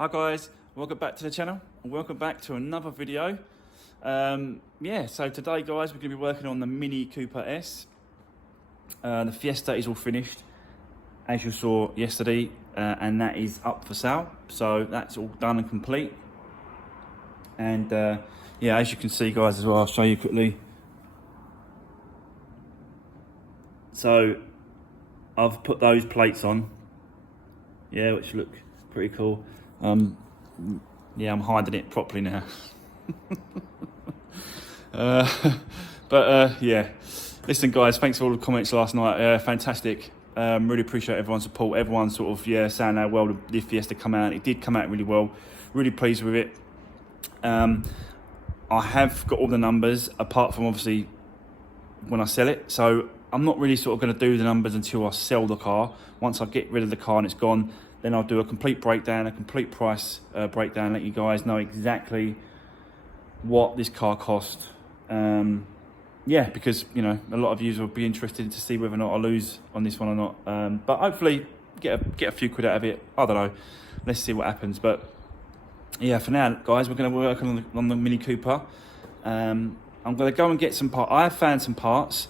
Hi guys, welcome back to the channel and welcome back to another video. So today guys, we're going to be working on the Mini Cooper S. The Fiesta is all finished, as you saw yesterday, and that is up for sale. So that's all done and complete. And as you can see guys as well, I'll show you quickly. So I've put those plates on, which look pretty cool. I'm hiding it properly now. Listen guys, thanks for all the comments last night. Fantastic. Really appreciate everyone's support. Everyone sort of saying how well the Fiesta come out. It did come out really well. Really pleased with it. I have got all the numbers apart from obviously when I sell it. So I'm not really sort of going to do the numbers until I sell the car. Once I get rid of the car and it's gone, then I'll do a complete breakdown, a complete price breakdown, let you guys know exactly what this car cost. Because a lot of you will be interested to see whether or not I lose on this one or not. But hopefully get a few quid out of it. I don't know. Let's see what happens. But for now, guys, we're going to work on the Mini Cooper. I'm going to go and get some parts. I have found some parts,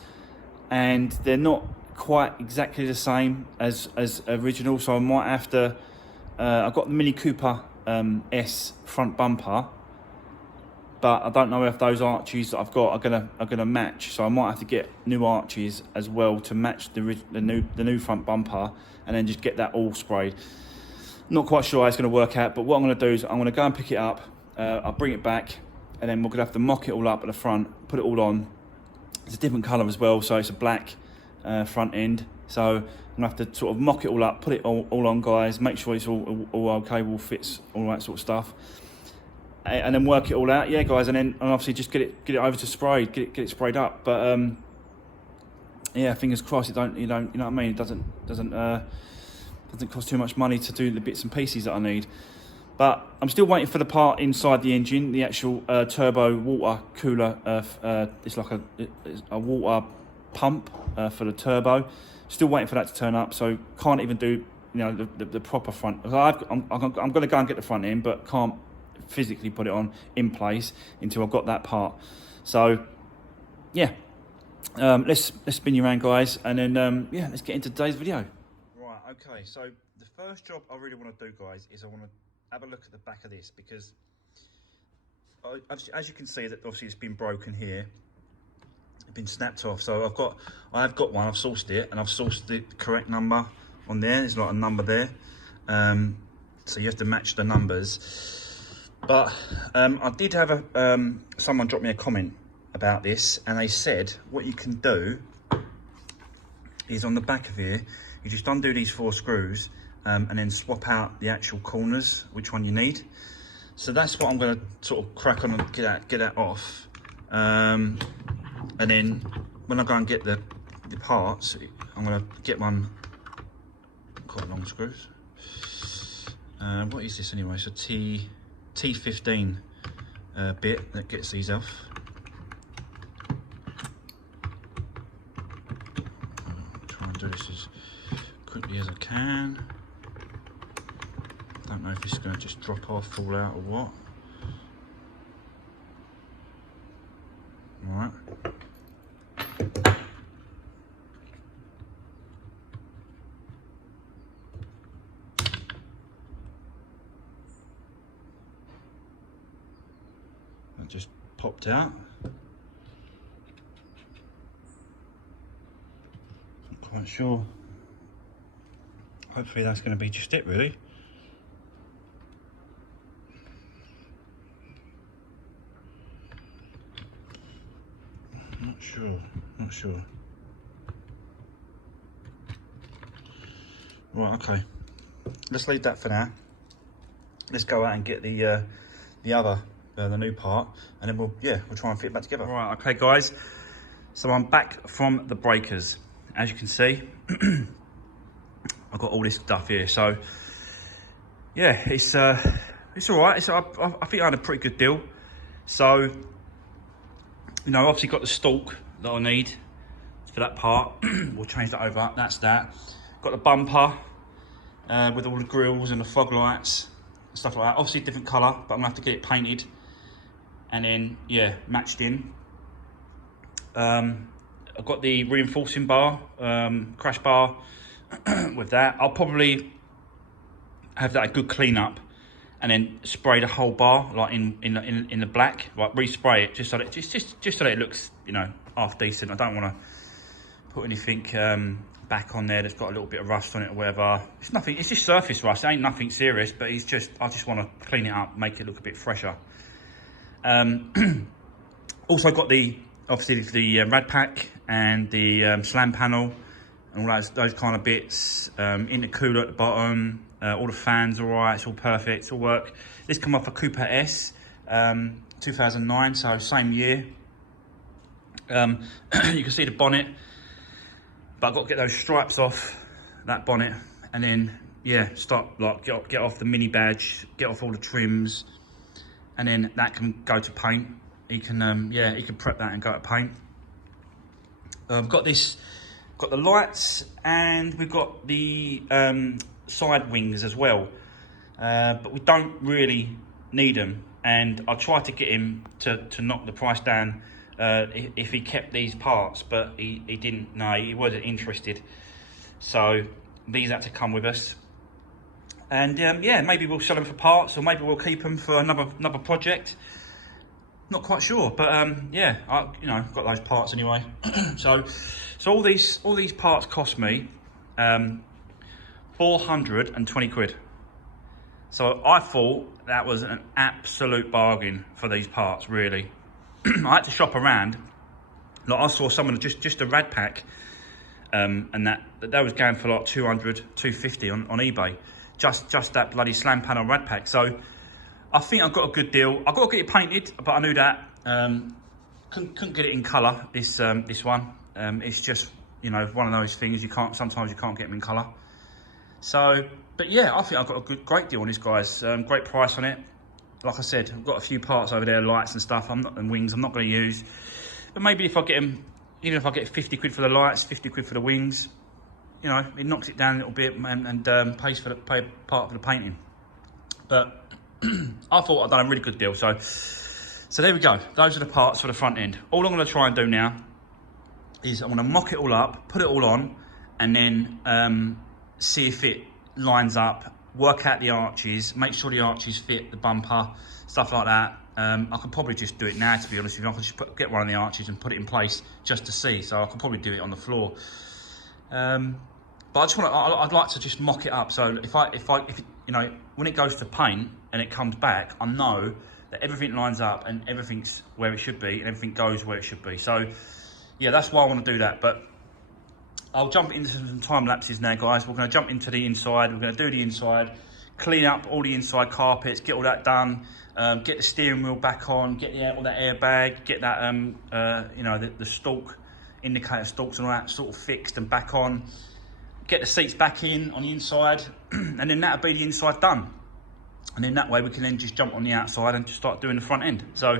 and they're not quite exactly the same as original, so I might have to I've got the Mini Cooper S front bumper, but I don't know if those arches that I've got are gonna match, so I might have to get new arches as well to match the new front bumper, and then just get that all sprayed. Not quite sure how it's going to work out, but what I'm going to do is I'm going to go and pick it up, I'll bring it back, and then we're going to have to mock it all up at the front, put it all on. It's a different colour as well, so it's a black front end, so I'm gonna have to sort of mock it all up, put it all on guys, make sure it's all okay, all fits, all that sort of stuff, and then work it all out, guys, and obviously just get it over to spray, get it sprayed up. But fingers crossed you know what I mean, it doesn't cost too much money to do the bits and pieces that I need. But I'm still waiting for the part inside the engine, the actual turbo water cooler. It's like a water pump for the turbo. Still waiting for that to turn up, so can't even do the proper front. I'm going to go and get the front end, but can't physically put it on in place until I've got that part. So let's spin you around guys, and then let's get into today's video. Right, okay, so the first job I really want to do guys is I want to have a look at the back of this, because as you can see that obviously it's been broken here. Been snapped off, so I have got one. I've sourced it, and I've sourced the correct number on there. There's like a number there, so you have to match the numbers. But I did have someone drop me a comment about this, and they said what you can do is on the back of here, you just undo these 4 screws and then swap out the actual corners, which one you need. So that's what I'm going to sort of crack on and get that off. And then when I go and get the parts, I'm going to get one, quite long screws. What is this anyway? It's a T15 bit that gets these off. I'll try and do this as quickly as I can. Don't know if it's going to just drop off, fall out or what. Alright. That just popped out. Not quite sure. Hopefully that's going to be just it really. Not sure. Right, okay. Let's leave that for now. Let's go out and get the new part, and then we'll try and fit it back together. Right, okay guys. So I'm back from the breakers. As you can see, I've got all this stuff here. So it's all right. I think I had a pretty good deal. So obviously got the stalk that I need for that part. We'll change that over. That's that. Got the bumper with all the grills and the fog lights. stuff like that. Obviously different colour, but I'm gonna have to get it painted and then, yeah, matched in. I've got the reinforcing bar, crash bar with that. I'll probably have that a good clean up and then spray the whole bar like in the black, like respray it just so that just so that it looks, you know, half decent. I don't want to put anything back on there that's got a little bit of rust on it or whatever. It's nothing, it's just surface rust, it ain't nothing serious, but it's just, I just want to clean it up, make it look a bit fresher. Also got the, obviously the rad pack and the slam panel and all those kind of bits, intercooler at the bottom, all the fans all right, it's all perfect, it's all work. This come off a Copart S, 2009, so same year. You can see the bonnet, but I've got to get those stripes off that bonnet and then, yeah, start, like, get off the mini badge, get off all the trims, and then that can go to paint. You can, yeah, you can prep that and go to paint. I've got this, got the lights, and we've got the side wings as well, but we don't really need them. And I tried to get him to knock the price down if he kept these parts, but he didn't. No, he wasn't interested. So these had to come with us. And yeah, maybe we'll sell them for parts, or maybe we'll keep them for another project. Not quite sure, but yeah, you know, got those parts anyway. so all these parts cost me 420 quid. So I thought that was an absolute bargain for these parts, really. I had to shop around. Like, I saw someone just a rad pack, and that was going for like 200, 250 on eBay. Just that bloody slam panel rad pack. So I think I've got a good deal. I've got to get it painted, but I knew that. Couldn't get it in colour, this one. It's just, you know, one of those things, sometimes you can't get them in colour. So, but yeah, I think I've got a great deal on this, guys. Great price on it. Like I said, I've got a few parts over there, lights and stuff, and wings I'm not going to use. But maybe if I get them, even if I get 50 quid for the lights, 50 quid for the wings, you know, it knocks it down a little bit and pays part of the painting. But I thought I'd done a really good deal. So there we go. Those are the parts for the front end. All I'm going to try and do now is I'm going to mock it all up, put it all on, and then see if it lines up, work out the arches, make sure the arches fit the bumper, stuff like that. I could probably just do it now, to be honest with you. I could just get one of the arches and put it in place just to see. So I could probably do it on the floor. But I just want to, I'd like to just mock it up. So if you know, when it goes to paint and it comes back, I know that everything lines up and everything's where it should be and everything goes where it should be. So yeah, that's why I want to do that. But I'll jump into some time lapses now, guys. We're going to jump into the inside. We're going to do the inside, clean up all the inside carpets, get all that done, get the steering wheel back on, get all that airbag, get that you know, the stalk, indicator stalks and all that sort of fixed and back on, get the seats back in on the inside, and then that'll be the inside done. And then that way we can then just jump on the outside and just start doing the front end. So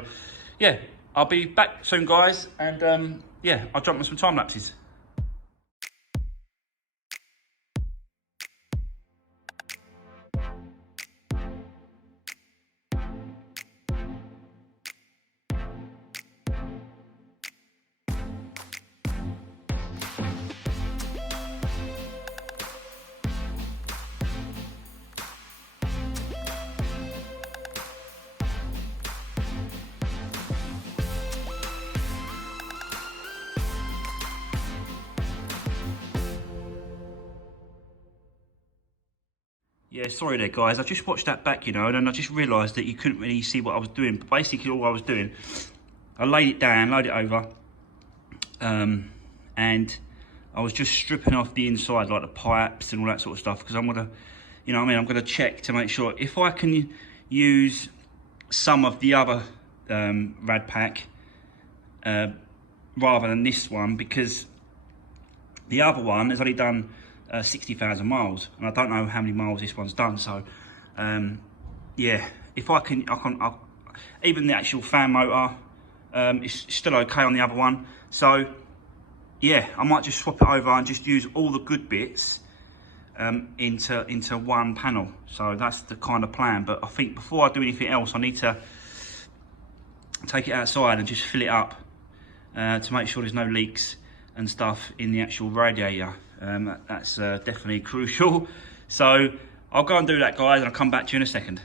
yeah, I'll be back soon, guys, and yeah, I'll jump on some time lapses. Yeah, sorry there, guys. I just watched that back, you know, and then I just realised that you couldn't really see what I was doing. But basically, all I was doing, I laid it down, laid it over, and I was just stripping off the inside, like the pipes and all that sort of stuff, because I'm gonna, you know what I mean, I'm gonna check to make sure if I can use some of the other rad pack rather than this one, because the other one has only done 60,000 miles, and I don't know how many miles this one's done. So yeah, if I can even the actual fan motor is still okay on the other one. So yeah, I might just swap it over and just use all the good bits into one panel. So that's the kind of plan. But I think before I do anything else, I need to take it outside and just fill it up to make sure there's no leaks and stuff in the actual radiator. That's definitely crucial. So I'll go and do that, guys, and I'll come back to you in a second.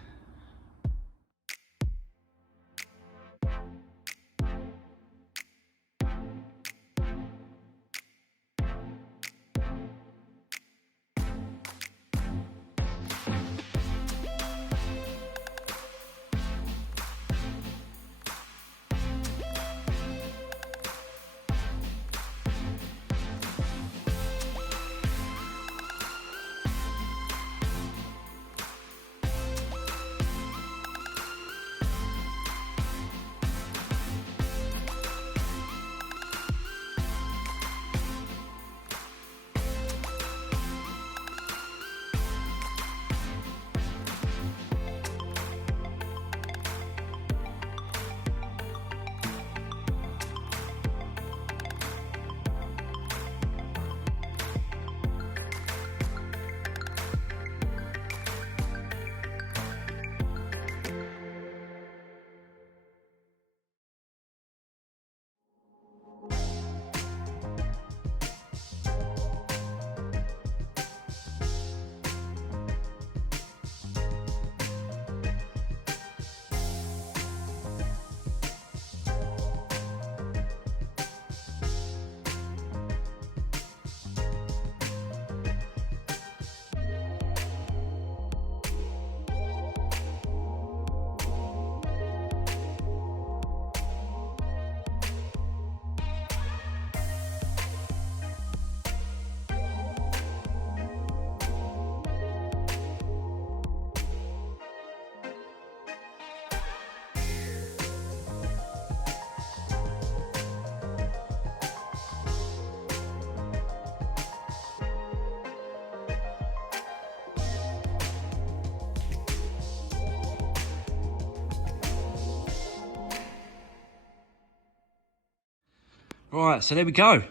Right, so there we go.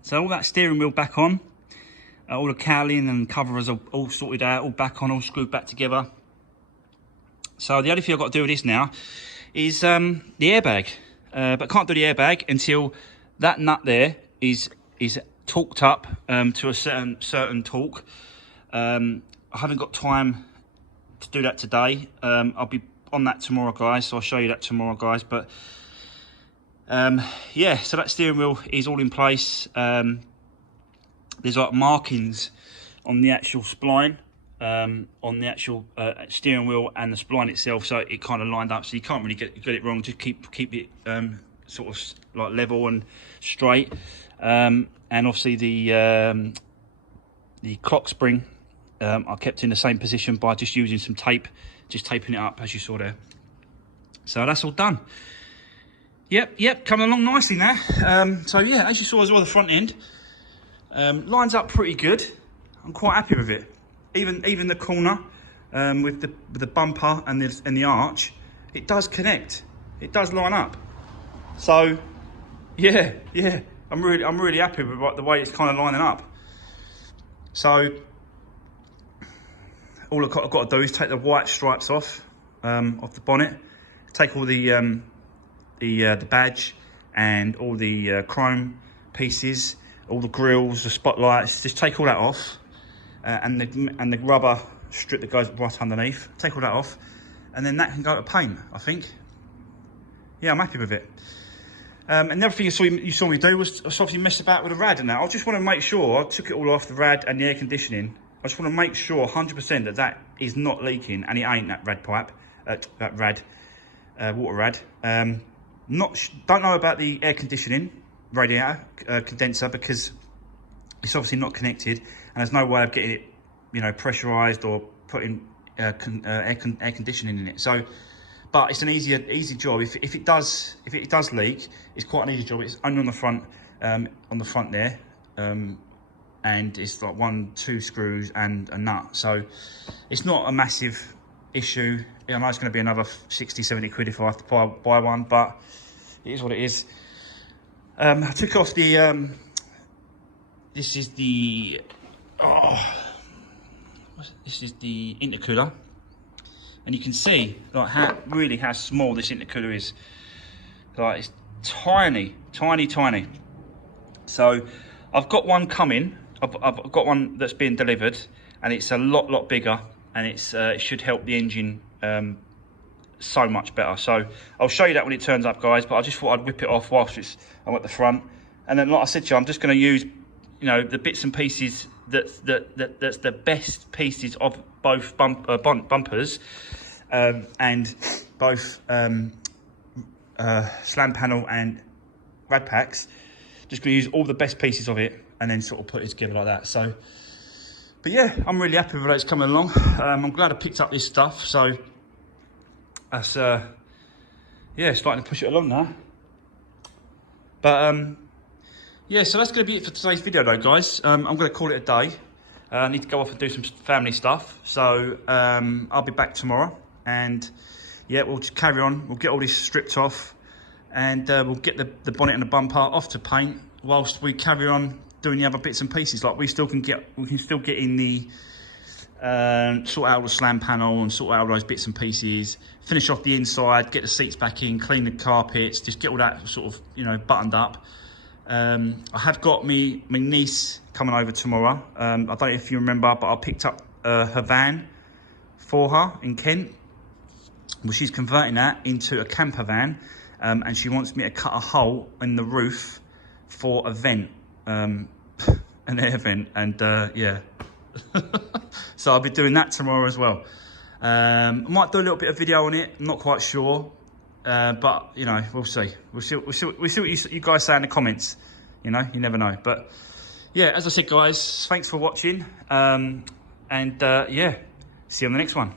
So all that steering wheel back on, all the cowling and covers are all sorted out, all back on, all screwed back together. So the only thing I've got to do with this now is the airbag. But can't do the airbag until that nut there is torqued up to a certain torque. I haven't got time to do that today. I'll be on that tomorrow, guys, so I'll show you that tomorrow, guys. But yeah, so that steering wheel is all in place. There's like markings on the actual spline, on the actual steering wheel and the spline itself, so it kind of lined up, so you can't really get it wrong. Just keep it sort of like level and straight. And obviously the clock spring I kept in the same position by just using some tape, just taping it up as you saw there. So that's all done. Yep, coming along nicely now. So yeah, as you saw as well, the front end lines up pretty good. I'm quite happy with it. Even the corner with the bumper and the arch, it does connect. It does line up. So yeah, I'm really happy with the way it's kind of lining up. So all I've got to do is take the white stripes off the bonnet, take all the badge and all the chrome pieces, all the grills, the spotlights, just take all that off, and the rubber strip that goes right underneath, take all that off, and then that can go to paint, I think. Yeah, I'm happy with it. And the other thing you saw me do was obviously mess about with the rad and that. I just want to make sure, I took it all off the rad and the air conditioning. I just want to make sure 100% that is not leaking, and it ain't that rad pipe, that rad, water rad. Don't know about the air conditioning radiator condenser, because it's obviously not connected, and there's no way of getting it, you know, pressurized or putting air conditioning in it. So, but it's an easy job. If it does leak, it's quite an easy job. It's only on the front there, and it's like 1-2 screws and a nut. So it's not a massive issue. I know it's going to be another 60-70 quid if I have to buy one, but it is what it is. I took off the this is the this is the intercooler, and you can see like how small this intercooler is. Like it's tiny. So I've got one coming. I've got one that's being delivered, and it's a lot bigger, and it should help the engine so much better. So I'll show you that when it turns up, guys, but I just thought I'd whip it off whilst I'm at the front. And then, like I said to you, I'm just going to use, you know, the bits and pieces that's the best pieces of both bumpers and both slam panel and rad packs. Just going to use all the best pieces of it and then sort of put it together like that. So, but yeah, I'm really happy with how it's coming along. I'm glad I picked up this stuff. So that's yeah, starting to push it along now. But yeah, so that's going to be it for today's video though, guys. I'm going to call it a day. I need to go off and do some family stuff. So I'll be back tomorrow, and yeah, we'll just carry on. We'll get all this stripped off, and we'll get the bonnet and the bumper off to paint whilst we carry on doing the other bits and pieces. Like we can still get in the sort out the slam panel and sort out all those bits and pieces, finish off the inside, get the seats back in, clean the carpets, just get all that sort of, you know, buttoned up. I have got my niece coming over tomorrow. I don't know if you remember, but I picked up her van for her in Kent. Well, she's converting that into a camper van, and she wants me to cut a hole in the roof for a vent, an air vent, and yeah. So I'll be doing that tomorrow as well. I might do a little bit of video on it. I'm not quite sure, but you know, we'll see. We'll see what you guys say in the comments. You know, you never know. But yeah, as I said, guys, thanks for watching, and yeah, see you on the next one.